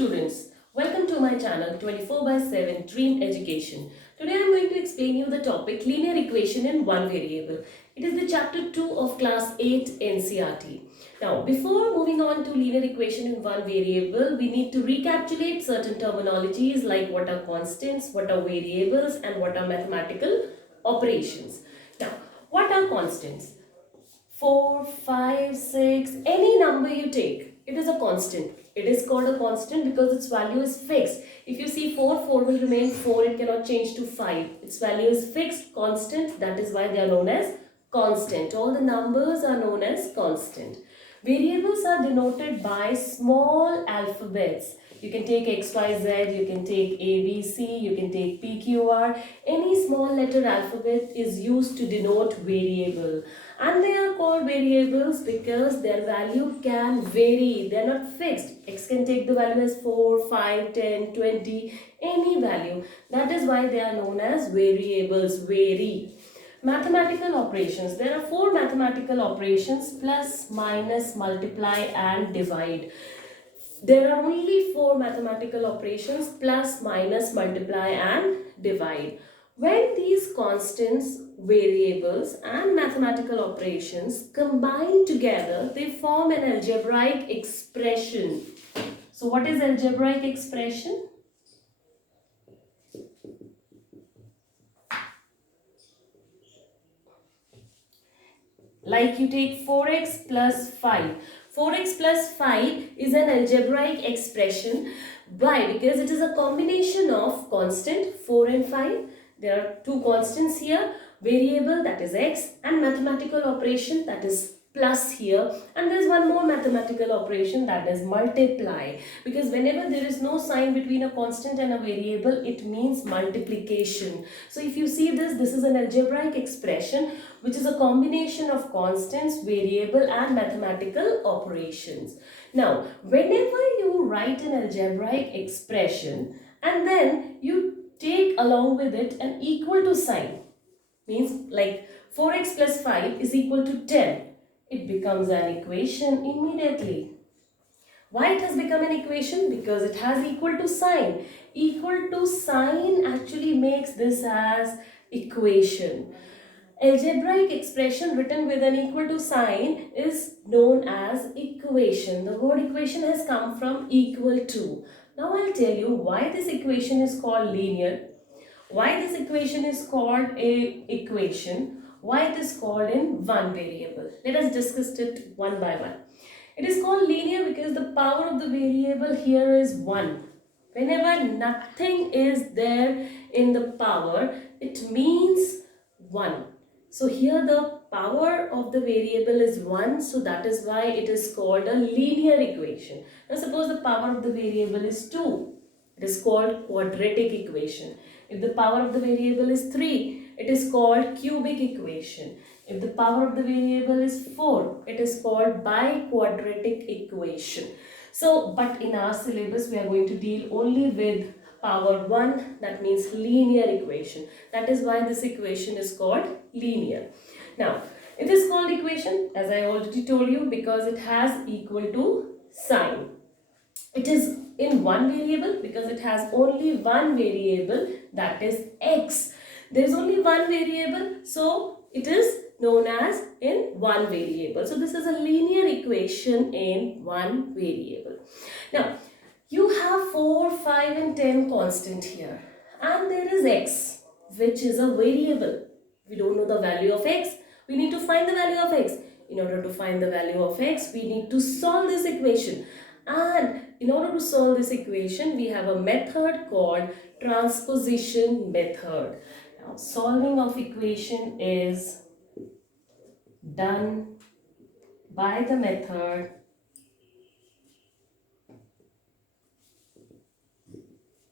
students, welcome to my channel 24/7 Dream Education. Today I am going to explain you the topic linear equation in one variable. It is the chapter 2 of class 8 NCERT. Now before moving on to linear equation in one variable, we need to recapitulate certain terminologies like what are constants, what are variables and what are mathematical operations. Now what are constants? 4, 5, 6, any number you take, it is a constant. It is called a constant because its value is fixed. If you see 4, 4 will remain 4, it cannot change to 5. Its value is fixed, constant, that is why they are known as constant. All the numbers are known as constant. Variables are denoted by small alphabets. You can take X, Y, Z, you can take A, B, C, you can take P, Q, R. Any small letter alphabet is used to denote variable. And they are called variables because their value can vary. They are not fixed. X can take the value as 4, 5, 10, 20, any value. That is why they are known as variables, vary. Mathematical operations. There are 4 mathematical operations: plus, minus, multiply and divide. There are only 4 mathematical operations: plus, minus, multiply and divide. When these constants, variables and mathematical operations combine together, they form an algebraic expression. So what is algebraic expression? Like you take 4x plus 5. 4x plus 5 is an algebraic expression. Why? Because it is a combination of constant 4 and 5. There are 2 constants here, variable that is x and mathematical operation that is plus here, and there is one more mathematical operation that is multiply, because whenever there is no sign between a constant and a variable, it means multiplication. So if you see this is an algebraic expression which is a combination of constants, variable and mathematical operations. Now whenever you write an algebraic expression and then you take along with it an equal to sign, means like 4x plus 5 is equal to 10, it becomes an equation immediately. Why it has become an equation? Because it has equal to sign. Equal to sign actually makes this as equation. Algebraic expression written with an equal to sign is known as equation. The word equation has come from equal to. Now I'll tell you why this equation is called linear, why this equation is called a equation, why it is called in one variable. Let us discuss it one by one. It is called linear because the power of the variable here is 1. Whenever nothing is there in the power, it means 1. So here the power of the variable is 1, so that is why it is called a linear equation. Now suppose the power of the variable is 2. It is called quadratic equation. If the power of the variable is 3, it is called cubic equation. If the power of the variable is 4, it is called biquadratic equation. So, but in our syllabus, we are going to deal only with power 1, that means linear equation. That is why this equation is called linear. Now, it is called equation, as I already told you, because it has equal to sign. It is in one variable because it has only one variable, that is x. There is only one variable, so it is known as in one variable. So this is a linear equation in one variable. Now you have 4, 5 and 10 constant here, and there is x, which is a variable. We don't know the value of x. We need to find the value of x. In order to find the value of x, we need to solve this equation. And in order to solve this equation, we have a method called transposition method. Now, solving of equation is done by the method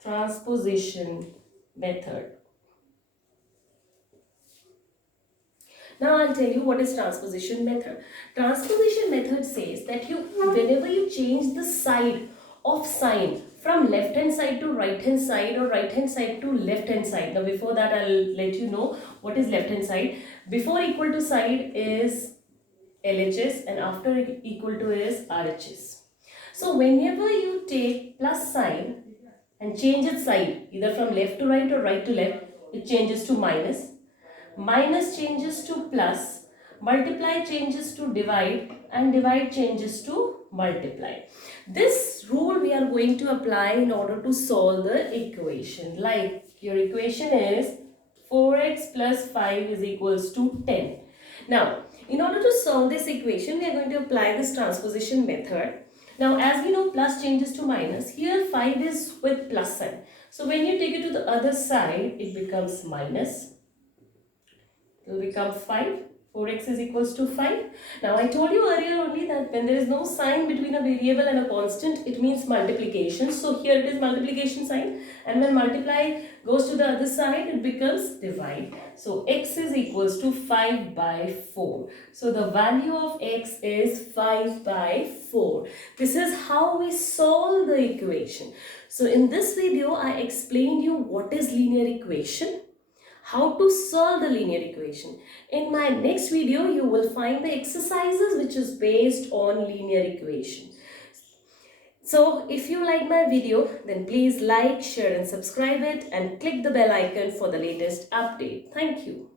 transposition method. Now I'll tell you what is transposition method. Transposition method says that whenever you change the side of sign from left hand side to right hand side or right hand side to left hand side. Now before that I'll let you know what is left hand side. Before equal to side is LHS and after equal to is RHS. So whenever you take plus sign and change its side, either from left to right or right to left, it changes to minus. Minus changes to plus, multiply changes to divide, and divide changes to multiply. This rule we are going to apply in order to solve the equation. Like your equation is 4x plus 5 is equals to 10. Now, in order to solve this equation, we are going to apply this transposition method. Now, as we know, plus changes to minus. Here, 5 is with plus sign. So, when you take it to the other side, it becomes minus. It will become 5. 4x is equals to 5. Now, I told you earlier only that when there is no sign between a variable and a constant, it means multiplication. So, here it is multiplication sign. And when multiply goes to the other side, it becomes divide. So, x is equals to 5 by 4. So, the value of x is 5 by 4. This is how we solve the equation. So, in this video, I explained you what is linear equation, how to solve the linear equation. In my next video, you will find the exercises which is based on linear equation. So if you like my video, then please like, share and subscribe it and click the bell icon for the latest update. Thank you.